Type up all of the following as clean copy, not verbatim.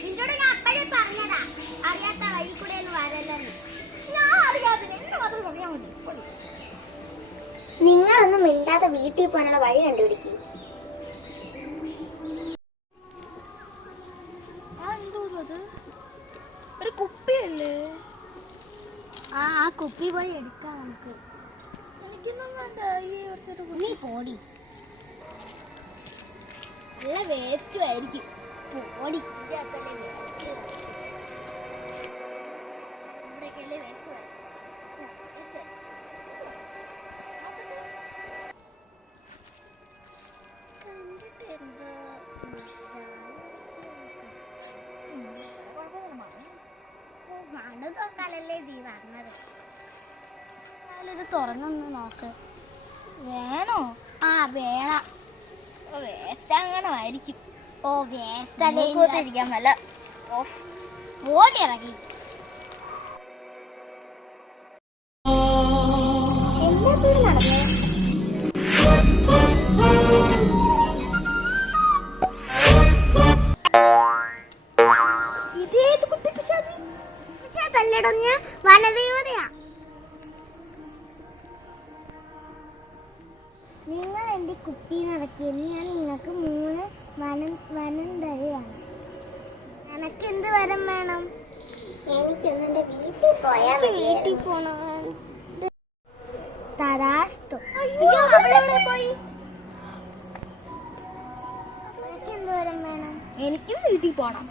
നിന്നോട് ഞാൻ അപ്പഴേ പറഞ്ഞതാ, അറിയാത്ത വഴി കൂടെ ഒന്നും വരല്ലെന്ന്. നിങ്ങളൊന്നും മിണ്ടാതെ വീട്ടിൽ പോകാനുള്ള വഴി കണ്ടുപിടിക്കും. ഒരു കുപ്പിയല്ലേ? ആ കുപ്പി പോയി എടുക്കാം നമുക്ക്. എനിക്കൊന്നും വേണ്ട. നീ പോടി, നല്ല വേസ്റ്റും ആയിരിക്കും. പോടി, മണത്തോക്കാലല്ലേ നീ വന്നത്. ഇത് തുറന്നൊന്ന് നോക്ക്. വേണോ? ആ വേണം. വേസ്റ്റ് അങ്ങനായിരിക്കും. ഓ വേസ്റ്റ് ഇരിക്കാൻ വല്ല ഓടി ഇറങ്ങി. എല്ലാത്തിനും നടന്നു. ഇതേത് കുട്ടി പിശാചി? പിശാചല്ലടഞ്ഞ വനദേവതയാ. നിങ്ങൾ എൻ്റെ കുപ്പി നടക്കില്ല. ഞാൻ നിങ്ങൾക്ക് 3 വനം തരുകയാണ്. എനക്ക് എന്ത് വരം വേണം? എനിക്കൊന്ന് എൻ്റെ വീട്ടിൽ പോയാൽ വീട്ടിൽ പോണം. തരാസ്തു. അയ്യോ, അവളെവിടെ പോയി? എനിക്ക് എന്ത് വരം വേണം? എനിക്കും വീട്ടിൽ പോണം.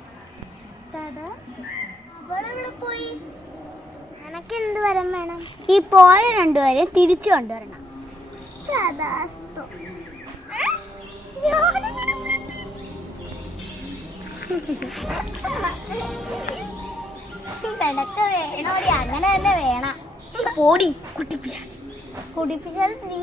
അവളെവിടെ പോയി? എനക്ക് എന്ത് വരം വേണം? ഈ പോയ 2 പേരെ തിരിച്ചു കൊണ്ടുവരണം. തഥാസ്തു. നിനക്ക് വേണോടി? അങ്ങനെ തന്നെ വേണം. പോടി കുട്ടിപ്പിശാചി. കുടിപ്പിച്ചത് നീ.